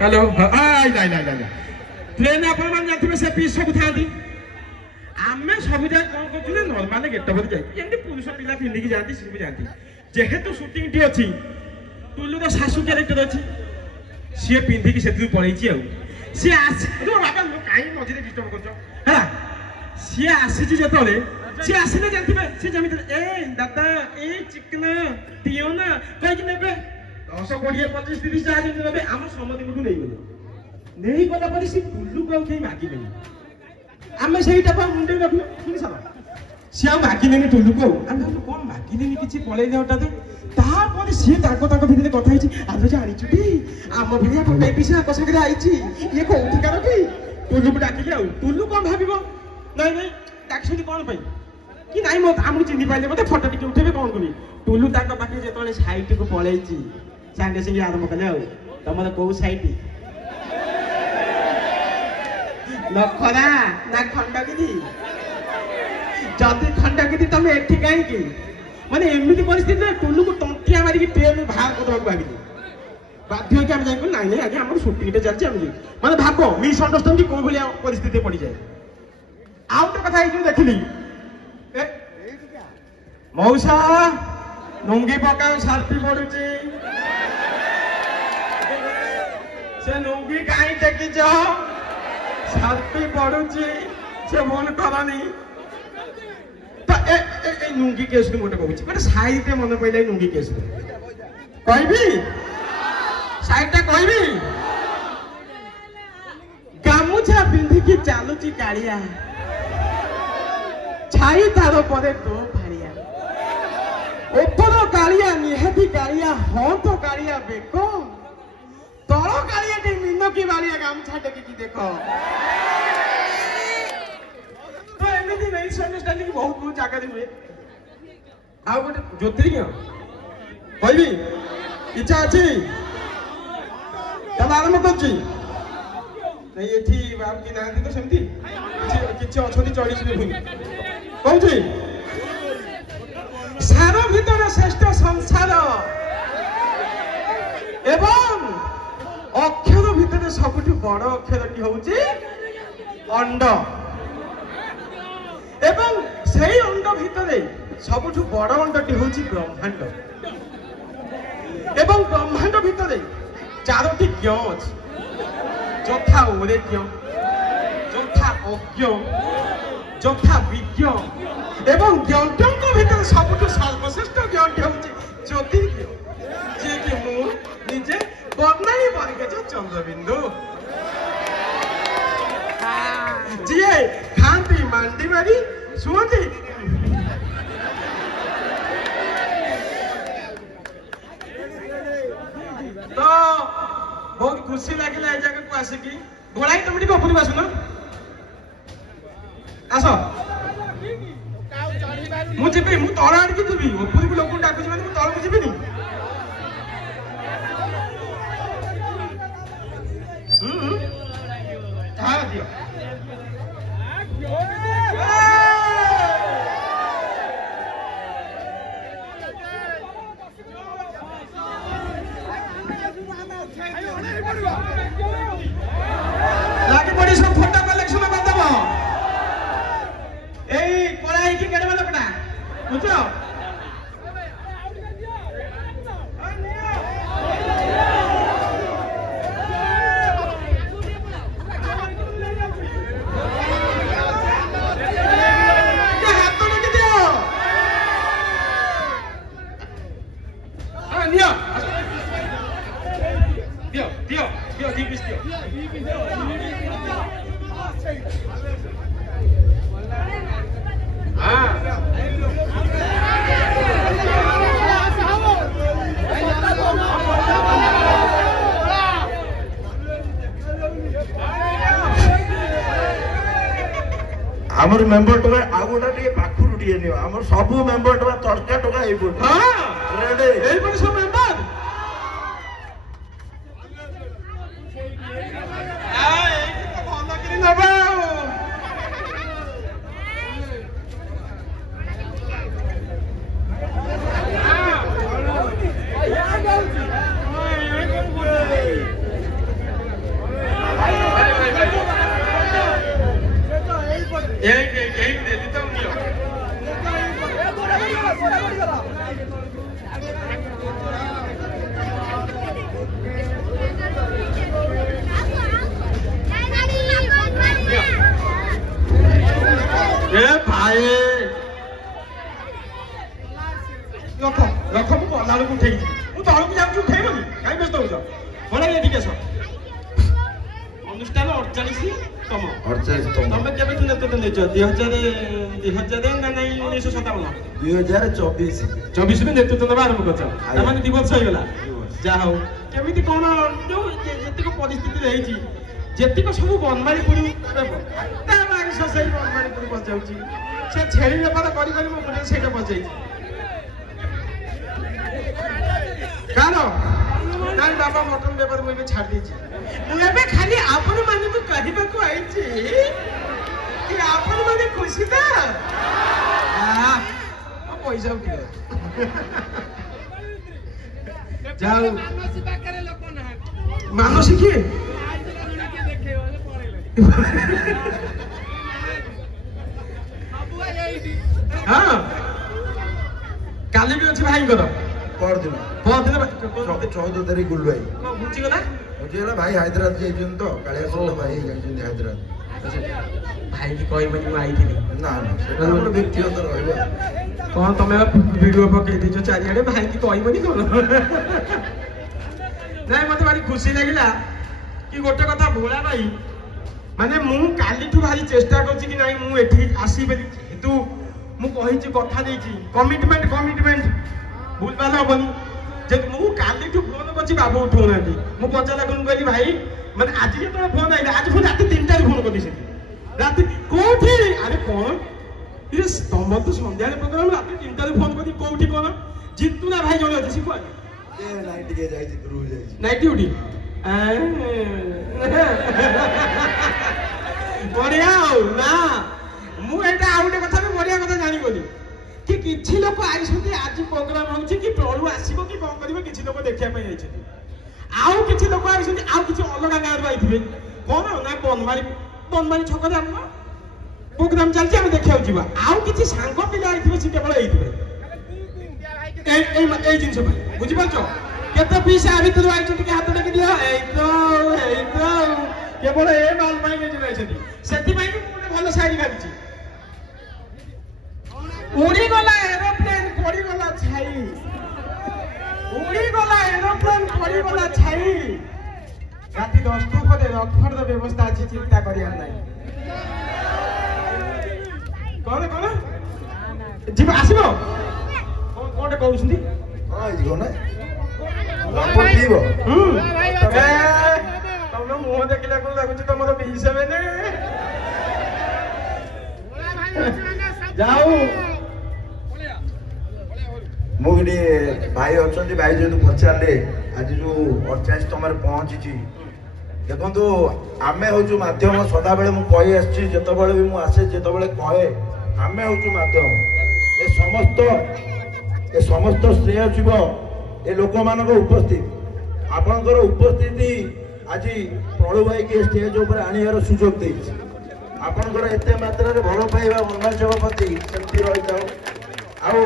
Hello train आपण मान जानथिबे से पीस सब थांती आमे सब जा कोन करथिले नॉर्मल गेटअप जाई एंती पुरुष पिला पिंदी की जानती सब जानती जेहेतु शूटिंग टी अछि टुल्लू रो सासू कैरेक्टर अछि से पिंदी की सेतु पळैछि आ से आसी रो बाबा लो काई मझिरे डिस्टर्ब करछ हा से आसी छि जेतले से आसीले जानथिबे से जमित ए दादा ए चिकना दियो ना कहि कि नेबे 10 कोड़िए 25 30 चार्ज नेबे हम समति को नै गले नै गला परि से टुल्लू को के मागी नै आमे सेईटा पा मुंडे रखले सुनि सारा से आ मागी नै टुल्लू को आमे कोन मागी नै किछि पळै नै हटाते ता परि से ताको ताको भितरे कथा हिछि आलो जानि छुटी आम भैया कोटै पिसा को सगरे आइछि ये कोठी कर की टुल्लू को डाकिले आ टुल्लू कोन भाबिबो नै नै डाकछुनी कोन पई कि नाइ मो आमु चिन्हि पाइले मते फोटो टिके उठेबे कोन कोनी टुल्लू ताको पाखे जेतले साइट को पळैछि सांगे सिंगे आरंभ कले आ तमर को साइट नखरा ना खंडगिरी जदी खंडगिरी तमे एठी काई की माने एमिति परिस्थिति में टुल्लू को टंटिया मारी की ट्रेन में बाहर कर भाबिली बाध्य कि हम जाई को नाही आगे हमर शूटिंग टे चलछि हम माने भाबो मिस अंडरस्टैंड की कोन भलिया परिस्थिति पड़ी जाए आउ तो कथा ही देखली ए मौसा नुंगी पकाओ सार्पी पडुची से नुंगी काई देखि जो सार्पी पडुची से मन करनी तो ए नुंगी केस को मोटे कहूची माने साइते मन पइले नुंगी केस कहबी साइटा कहबी गामुछा पिंधी की चालुची कालिया छाई तारो परे तो फाड़िया ओपरो कालिया निहती कालिया हो तो कालिया बेको तरो कालिया टी मिनो की वालिया गामछा टेकी देखो तो एमिति नहीं अंडरस्टैंडिंग बहुत बहुत जागा रे हुए आ गोटे ज्योतिर्ज्ञ कहबी इच्छा अछि तब आरंभ करछि नहीं एठी बाप की नांदी तो सेमती किछि अछोती चढ़ी छि भूमि कहछि सारो भीतर श्रेष्ठ संसार एवं अक्षर भीतर सबुठ बड़ अक्षरटी होउछि अंड एवं सेई अंड भीतर सबुठ बड़ अंडटी होउछि ब्रह्मांड एवं ब्रह्मांड भीतर चारोटी ज्ञ अछि যথা ওরেজ্ঞ যথা অজ্ঞ যথা বিজ্ঞ এবং জ্ঞানଙ୍କ ভিতরে ସବୁଠୁ সর্বশ্রেষ্ঠ জ্ঞানটি হচ্ছে জ্যোতির্জ্ঞ যে কি মু নিজে বর্ণালী বর্গেছ চন্দ্রবিন্দু যিয়ে খান্তি মান্ডি মারি শুনতি তো बहुत खुशी लगे ए जगह को आसिकी घोड़ाई तुम टी ऊपर आसुन आस मुझे मु तल आड़ की जीवी ऊपर को लोक डाकुची माने मु तल को जीविनी हां दियो लागे बड़ी सब फोटो कलेक्शन कर दबो एई कोलाई की केडे वाला पटा बुझो आमर मेंबर टका आगोटा टे पाखुर टिए नियो आमर सब मेंबर टका तड़का टका एई पड़ हां रेडी एई पड़ सब मेंबर आ एई तो भलो करी नबा ରଖ ରଖ ମୁଁ ଗଲା ବେଳକୁ ଉଠେଇଛି ମୁଁ ତଳକୁ ଯାଉଛି ଉଠେଇବନି କାହିଁ ବ୍ୟସ୍ତ ହଉଛ ବଡ଼ ଏଠିକି ଆସ ଅନୁଷ୍ଠାନ 48 ତମ 48 ତମ ତମେ କେବେଠୁ ନେତୃତ୍ୱ ନେଇଛ 2000 ନା ନାଇଁ 1957 2024 ରେ ନେତୃତ୍ୱ ନେବା ଆରମ୍ଭ କରିଛ ତାମାନେ 2 ବର୍ଷ ହେଇଗଲା ଯାହା ହଉ କେମିତି କଣ ଯୋଉ ଯେତିକ ପରିସ୍ଥିତିରେ ହେଇଛି ଯେତିକ ସବୁ ବନମାଳିପୁର ମାଂସ ସେଇ ବନମାଳିପୁର ବସିଯାଉଛି ସେ ଛେଳି ବେପାର କରି କରି ମୋ ମୁଣ୍ଡରେ ସେଇଟା ବସିଯାଇଛି କାରଣ ନାଇଁ ବାବା ମଟନ ବେପାର ମୁଁ ଏବେ ଛାଡ଼ି ଦେଇଛି ମୁଁ ଏବେ ଖାଲି ଆପଣ ମାନଙ୍କୁ କହିବାକୁ ଆଇଛି କି ଆପଣ ମାନେ ଖୁସି ତ ପଇସା ଉଠିବ ଯାଉ ମାନସି କିଏ ହଁ କାଲି ବି ଅଛି ଭାଇଙ୍କର ପରଦିନ 14 ତାରିଖ ଗୁଲୁ ଭାଇ ବୁଝିଗଲା ଭାଇ ହାଇଦ୍ରାବାଦ ଯାଇଛନ୍ତି ତ କାଳିଆ ସହିତ ଭାଇ ଯାଇଛନ୍ତି ହାଇଦ୍ରାବାଦ ଭାଇ କି କହିବନି ମୁଁ ଆଇଥିଲି ନା ନା ସେଟା ଆମର ବ୍ୟକ୍ତିଗତ ରହିବ କଣ ତମେ ଭିଡିଓ ପକେଇ ଦେଇଛ ଚାରିଆଡେ ଭାଇ କି କହିବନି କଣ ନାଇଁ ମତେ ଭାରି ଖୁସି ଲାଗିଲା କି ଗୋଟେ କଥା ଭୋଳା ଭାଇ ମାନେ ମୁଁ କାଲିଠୁ ଭାରି ଚେଷ୍ଟା କରୁଛି କି ନାଇଁ ମୁଁ ଏଠି ଆସିବି ଯେହେତୁ ମୁଁ କହିଛି କଥା ଦେଇଛି କମିଟମେଣ୍ଟ ଭୁଲଭାଲ ହବନି ଯେ ମୁଁ କାଲିଠୁ ଫୋନ କରିଛି ବାବୁ ଉଠଉନାହାନ୍ତି ମୁଁ ପଚାରିଲା କହିଲି ଭାଇ ମାନେ ଆଜି ଯେତେବେଳେ ଫୋନ ଆଇଲା ଆଜି ପୁଣି ରାତି 3ଟାରେ ଫୋନ କରିଛି ସେଠି ରାତି କୋଉଠି ଆରେ କଣ ତମର ତ ସନ୍ଧ୍ୟାରେ ପ୍ରୋଗ୍ରାମ ରାତି 3ଟାରେ ଫୋନ କରି କୋଉଠି କଣ ଜିତୁ ନା ଭାଇ ଜଣେ ଅଛି ସେ କୁଆଡେ ନାଇଟ୍ ଟିକେ ଯାଇଛି ଗ୍ରୁପ ଯାଇଛି ନାଇଟ୍ ଡ୍ୟୁଟି ବଢିଆ ଆଉ ନା ମୁଁ ଏଇଟା ଆଉ ଗୋଟେ କଥା ବି ବଢିଆ କଥା ଜାଣିବନି କି କିଛି ଲୋକ ଆଇଛନ୍ତି ଆଜି ପ୍ରୋଗ୍ରାମ ହଉଛି କି ପ୍ରଳୁ ଆସିବ କି କଣ କରିବ କିଛି ଲୋକ ଦେଖିବା ପାଇଁ ଆଇଛନ୍ତି ଆଉ କିଛି ଲୋକ ଆଇଛନ୍ତି ଆଉ କିଛି ଅଲଗା ଗାଁରୁ ଆଇଥିବେ କଣ ନା ବନମାଳି ଛକରେ ଆମର ପ୍ରୋଗ୍ରାମ ଚାଲିଛି ଆମେ ଦେଖିବାକୁ ଯିବା ଆଉ କିଛି ସାଙ୍ଗ ପିଲା ଆଇଥିବେ ସେ କେବଳ ଏଇଥିବେ ଏଇ ଜିନିଷ ପାଇଁ ବୁଝିପାରୁଛ କେତେ ପିସ୍ ଆ ଭିତରୁ ଆଇଛନ୍ତି ଟିକେ ହାତ ଟେକି ଦିଅ ଏଇ ତ କେବଳ ଏ ମାଲ ପାଇଁ ଯାଇଛନ୍ତି ସେଥିପାଇଁ ବି ମୁଁ ଗୋଟେ ଭଲ ଶାଢ଼ୀ ଭାବିଛି ଉଡ଼ିଗଲା ଏରୋପ୍ଲେନ ପଡ଼ିଗଲା ଛାଇ ଉଡ଼ିଗଲା ଏରୋପ୍ଲେନ ପଡ଼ିଗଲା ଛାଇ ରାତି 10ଟା ପରେ ରକ୍ତଫଟର ବ୍ୟବସ୍ଥା ଅଛି ଚିନ୍ତା କରିବାର ନାହିଁ କଣ ଯିବ ଆସିବ କଣଟେ କହୁଛନ୍ତି ତମ ମୁହଁ ଦେଖିଲାକୁ ଲାଗୁଛି ତମର B7 ଯାଉ ମୁଁ ଟିକେ ଭାଇ ଅଛନ୍ତି ଭାଇ ଯେହେତୁ ପଚାରିଲେ ଆଜି ଯୋଉ 48 ତମରେ ପହଞ୍ଚିଛି ଦେଖନ୍ତୁ ଆମେ ହଉଛୁ ମାଧ୍ୟମ ସଦାବେଳେ ମୁଁ କହି ଆସିଛି ଯେତେବେଳେ ବି ମୁଁ ଆସେ ଯେତେବେଳେ କହେ ଆମେ ହଉଛୁ ମାଧ୍ୟମ ଏ ସମସ୍ତ ଶ୍ରେୟ ଯିବ ଏ ଲୋକମାନଙ୍କ ଉପସ୍ଥିତି ଆପଣଙ୍କର ଉପସ୍ଥିତି ଆଜି ପ୍ରଳୁ ଭାଇକି ଷ୍ଟେଜ ଉପରେ ଆଣିବାର ସୁଯୋଗ ଦେଇଛି ଆପଣଙ୍କର ଏତେ ମାତ୍ରାରେ ଭଲ ପାଇବା ବନମାଳୀ ପ୍ରତି ସେମିତି ରହିଥାଉ ଆଉ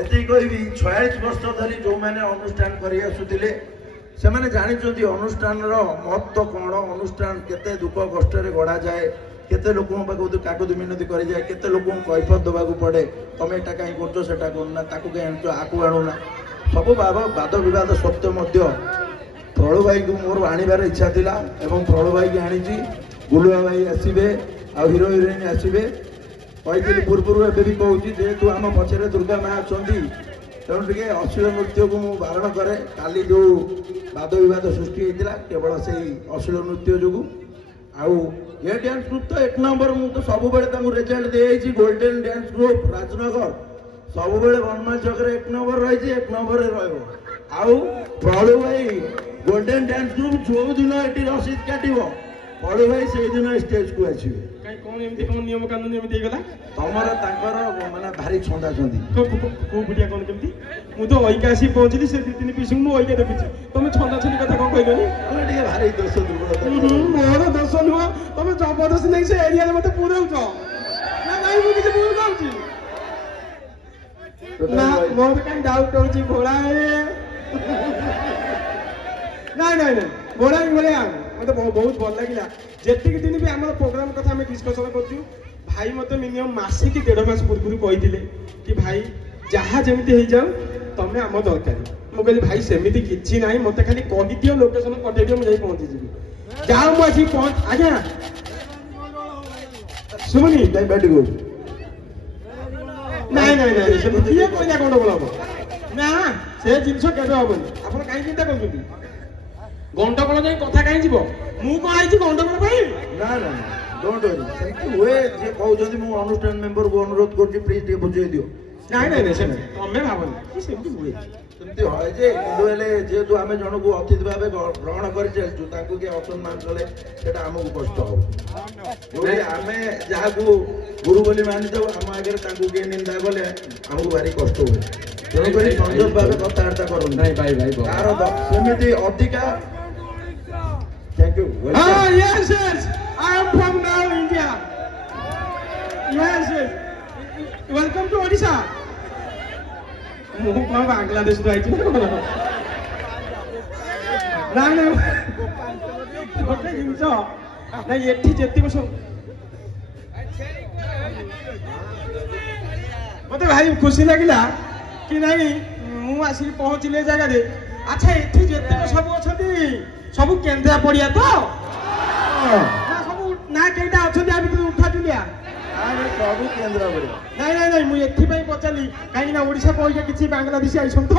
ଏତିକି କହିବି 46 ବର୍ଷ ଧରି ଯୋଉମାନେ ଅନୁଷ୍ଠାନ କରି ଆସୁଥିଲେ ସେମାନେ ଜାଣିଛନ୍ତି ଅନୁଷ୍ଠାନର ମହତ୍ତ୍ୱ କଣ ଅନୁଷ୍ଠାନ କେତେ ଦୁଃଖ କଷ୍ଟରେ ଗଢ଼ାଯାଏ କେତେ ଲୋକଙ୍କ ପାଖକୁ କାଗଜ ମିନତି କରାଯାଏ କେତେ ଲୋକଙ୍କୁ କୈଫତ ଦେବାକୁ ପଡ଼େ ତମେ ଏଟା କାହିଁ କରୁଛ ସେଟା କରୁନା ତାକୁ କାହିଁ ଆଣୁଛ ଆକୁ ଆଣୁନା ସବୁ ବାଦ ବିବାଦ ସତ୍ତ୍ୱେ ମଧ୍ୟ ପ୍ରଳୁ ଭାଇକୁ ମୋର ଆଣିବାର ଇଚ୍ଛା ଥିଲା ଏବଂ ପ୍ରଳୁ ଭାଇକି ଆଣିଛି ଗୁଲୁଆ ଭାଇ ଆସିବେ ଆଉ ହିରୋ ହିରୋଇନ୍ ଆସିବେ କହିଥିଲି ପୂର୍ବରୁ ଏବେ ବି କହୁଛି ଯେହେତୁ ଆମ ପଛରେ ଦୁର୍ଗା ମା ଅଛନ୍ତି ତେଣୁ ଟିକେ ଅଶ୍ଳୀଳ ନୃତ୍ୟକୁ ମୁଁ ବାରଣ କରେ କାଲି ଯେଉଁ ବାଦ ବିବାଦ ସୃଷ୍ଟି ହେଇଥିଲା କେବଳ ସେଇ ଅଶ୍ଳୀଳ ନୃତ୍ୟ ଯୋଗୁଁ ଆଉ ଏ ଡ୍ୟାନ୍ସ ଗ୍ରୁପ୍ ତ 1 ନମ୍ବର ମୁଁ ତ ସବୁବେଳେ ତାଙ୍କୁ ରେଜଲ୍ଟ ଦେଇଯାଇଛି ଗୋଲ୍ଡେନ ଡ୍ୟାନ୍ସ ଗ୍ରୁପ୍ ରାଜନଗର ସବୁବେଳେ ବନମାଳୀ ଛକରେ 1 ନମ୍ବର ରହିଛି 1 ନମ୍ବରରେ ରହିବ ଆଉ ପ୍ରଳୁ ଭାଇ ଗୋଲ୍ଡେନ ଡ୍ୟାନ୍ସ ଗ୍ରୁପ୍ ଯୋଉ ଦିନ ଏଠି ରସିଦ କାଟିବ ପ୍ରଳୁ ଭାଇ ସେଇଦିନ ଷ୍ଟେଜକୁ ଆସିବେ କଣ ନିୟମ କାନୁନ ଏମିତି ହେଇଗଲା ତମର ତାଙ୍କର ମାନେ ଭାରି ଛନ୍ଦା ଛନ୍ଦି କୋଉ ପିଠିଆ କଣ କେମିତି ମୁଁ ତ ଅଇକା ଆସି ପହଞ୍ଚିଲି ସେ 2-3 ପିସ୍ ମୁଁ ଅଇକା ଦେଖୁଛି ତମେ ଛନ୍ଦା ଛନ୍ଦି କଥା କଣ କହିଲନି ଟିକେ ଭାରି ଦୋଷ ଦୁର୍ବଳତା ମୋର ଦୋଷ ନୁହଁ ତମେ ଜବରଦସ୍ତି ନେଇ ସେ ଏରିଆରେ ମତେ ପୁରଉଛ ନା ନାଇଁ ମୁଁ କିଛି ଭୁଲ କରୁଛି ନା ମୋର କାହିଁ ଡାଉଟ୍ ହଉଛି ଘୋଡ଼ା ନାଇଁ ଘୋଡ଼ା ଭଳିଆ ମତେ ବହୁତ ଭଲ ଲାଗିଲା ଯେତିକି ଦିନ ବି ଆମର ପ୍ରୋଗ୍ରାମ କଥା ଆମେ ଡିସ୍କସନ କରୁଛୁ ଭାଇ ମତେ ମିନିମମ୍ ମାସେ କି 1.5 ମାସ ପୂର୍ବରୁ କହିଥିଲେ କି ଭାଇ ଯାହା ଯେମିତି ହେଇଯାଉ ତମେ ଆମ ଦରକାର। ମୁଁ କହିଲି ଭାଇ ସେମିତି କିଛି ନାହିଁ, ମତେ ଖାଲି କହିଦିଅ, ଲୋକେସନ ପଠେଇଦିଅ, ମୁଁ ଯାଇ ପହଞ୍ଚିଯିବି। ଯାଅ ମୁଁ ଆସି ଆଜ୍ଞା ଶୁଭୁନି ଭେରି ଗୁଡ୍। ନାଇଁ ନାଇଁ ନାଇଁ ସେମିତି କିଏ କହିଲା ଗଣ୍ଡଗୋଳ ହବ? ନା ସେ ଜିନିଷ କେବେ ହବନି। ଆପଣ କାହିଁ ଚିନ୍ତା କରୁଛନ୍ତି? ଗଣ୍ଡଗୋଳ ଯାଇ କଥା କାହିଁ ଯିବ? ମୁଁ କଣ ଆଇଛି ଗଣ୍ଡଗୋଳ ପାଇଁ? ନା ନା ଡୋଣ୍ଟ ୱରି, ସେମିତି ହୁଏ। ଯିଏ କହୁଛନ୍ତି ମୁଁ ଅନୁଷ୍ଠାନ ମେମ୍ବରକୁ ଅନୁରୋଧ କରୁଛି ପ୍ଲିଜ ଟିକେ ବୁଝେଇ ଦିଅ। ନାଇଁ ନାଇଁ ନାଇଁ ସେମିତି ତମେ ଭାବନି ସେମିତି ହୁଏ। ସେମିତି হয় ଯେ, କିନ୍ତୁ ହେଲେ ଯେହେତୁ ଆମେ ଜଣକୁ ଅତିଥି ଭାବେ ଗ୍ରହଣ କରି ଚାଲିଛୁ, ତାଙ୍କୁ କିଏ ଅସମ୍ମାନ କଲେ ସେଟା ଆମକୁ କଷ୍ଟ ହବ। ଯୋଉଠି ଆମେ ଯାହାକୁ ଗୁରୁ ବୋଲି ମାନିଥାଉ, ଆମ ଆଗରେ ତାଙ୍କୁ କିଏ ନିନ୍ଦା କଲେ ଆମକୁ ଭାରି କଷ୍ଟ ହୁଏ। ତେଣୁକରି ସଂଯୋଗ ଭାବେ କଥାବାର୍ତ୍ତା କରନ୍ତୁ। ନାଇଁ ଭାଇ ଭାଇ ତାର ସେମିତି ଅଧିକା। Thank you. Yes, yes. I am from now India. Yes, yes. Welcome to Odisha. ମୁଁ କଣ ବାଂଲାଦେଶ ରୁ ଆଇଛି ନା ନା ଗୋଟେ ଜିନିଷ ନାଇଁ ଏଠି ଯେତିକି ସବୁ ମତେ ଭାରି ଖୁସି ଲାଗିଲା କି ନାଇଁ ମୁଁ ଆସିକି ପହଞ୍ଚିଲି ଏ ଜାଗାରେ। ଆଚ୍ଛା ଏଠି ଯେତିକି ସବୁ ଅଛନ୍ତି ସବୁ କେନ୍ଦ୍ରା ପଡିଆ ତ ସବୁ ନା କେଇଟା ଅଛନ୍ତି ଆ ଭିତରେ ଉଠା ଚୁଲିଆ? ସବୁ କେନ୍ଦ୍ରାପଡ଼ା। ନାଇଁ ନାଇଁ ନାଇଁ ମୁଁ ଏଥିପାଇଁ ପଚାରିଲି କାହିଁକି ନା ଓଡିଶା ପଇସା କିଛି ବାଂଲାଦେଶୀ ଆଇସନ୍ତି ତ,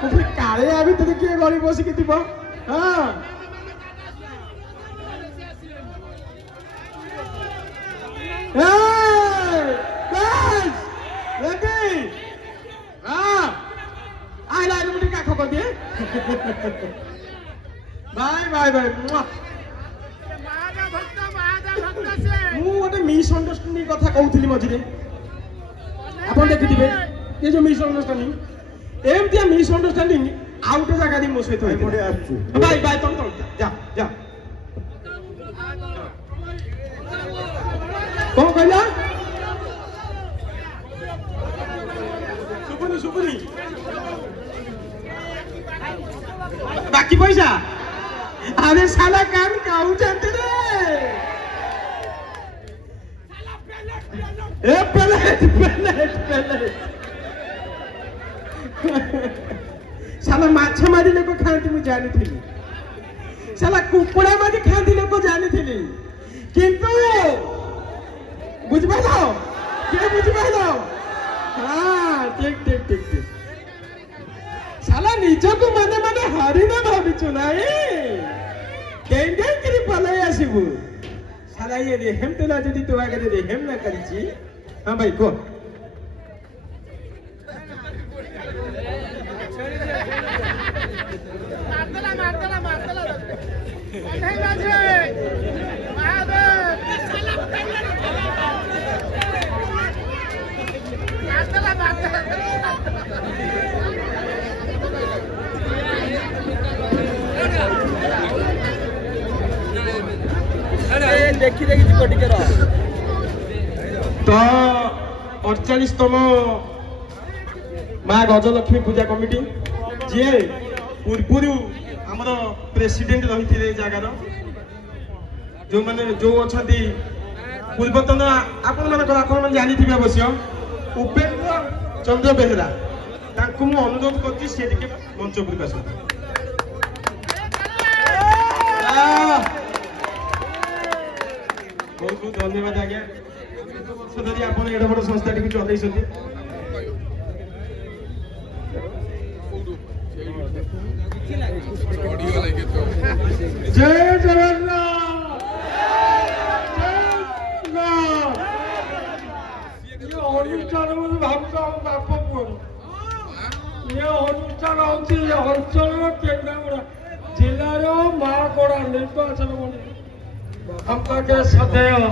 ମୁଁ ପୁଣି କାଳେ ଆ ଭିତରେ କିଏ ଗଳି ବସିକି ଥିବ। ହଁ ମୁଁ ଟିକେ କାଖ କରିଦିଏ। Bye bye bye. ମୁଁ ଗୋଟେ ମିସ୍ଅଣ୍ଡରଷ୍ଟାଣ୍ଡିଂ କଥା କହୁଥିଲି ମଝିରେ, ଆପଣ ଦେଖିଥିବେ ଏ ଯୋଉ ମିସ୍ଅଣ୍ଡରଷ୍ଟାଣ୍ଡିଂ, ଏମିତିଆ ମିସ୍ଅଣ୍ଡରଷ୍ଟାଣ୍ଡିଂ ଆଉ ଗୋଟେ ଜାଗାରେ ମୋ ସହିତ ଆସୁଛୁ। ଭାଇ ଭାଇ ତମେ ତମେ ଯା ଯା। କଣ କହିଲା? ଶୁଭୁନି ଶୁଭୁନି। ବାକି ପଇସା ଆରେ ସାଲା କାମ ଖାଉଛନ୍ତି ରେ। ଏ ପ୍ଲେଟ ପ୍ଲେଟ ପ୍ଲେଟ ସାଲା ମାଛ ମାରି ଲୋକ ଖାଆନ୍ତି ମୁଁ ଜାଣିଥିଲି, ସାଲା କୁକୁଡ଼ା ମାରି ଖାଆନ୍ତି ଲୋକ ଜାଣିଥିଲି, କିନ୍ତୁ ବୁଝିପାରିଲ? କିଏ ବୁଝିପାରିଲ? ହଁ ଠିକ ଠିକ ଠିକ ଠିକ। ସାଲା ନିଜକୁ ମାନେ ମାନେ ହରିଣ ଭାବିଛୁ ନାଇଁ, ଡେଇଁକି ପଳେଇ ଆସିବୁ। ସାଲା ଇଏ ରେହେମ ତୁଲା ଯଦି ତୋ ଆଗରେ ରେହେମ ନା କରିଛି। ହଁ ଭାଇ କୁହ। देखी देखी जी कोटी करो तो 48तम माँ गजलक्ष्मी पूजा कमिटी जी पूर्व आमर प्रेसिडेंट रही थे जगार जो मैंने जो अच्छा पूर्वतन आपण मैंने जानी थे अवश्य उपेन्द्र चंद्र बेहेरा मुझे अनुरोध कर मंच उपरक आस। बहुत बहुत धन्यवाद आज्ञा। वर्ष धरी आप एड बड़ संस्था टी चलते जय जगन्नाथ। अनुष्ठान भावुच बाप पुअर ये अनुष्ठान हूँ अंचल केन्द्रापड़ा जिलार माकड़ा निर्वाचन मंडली हम सदैव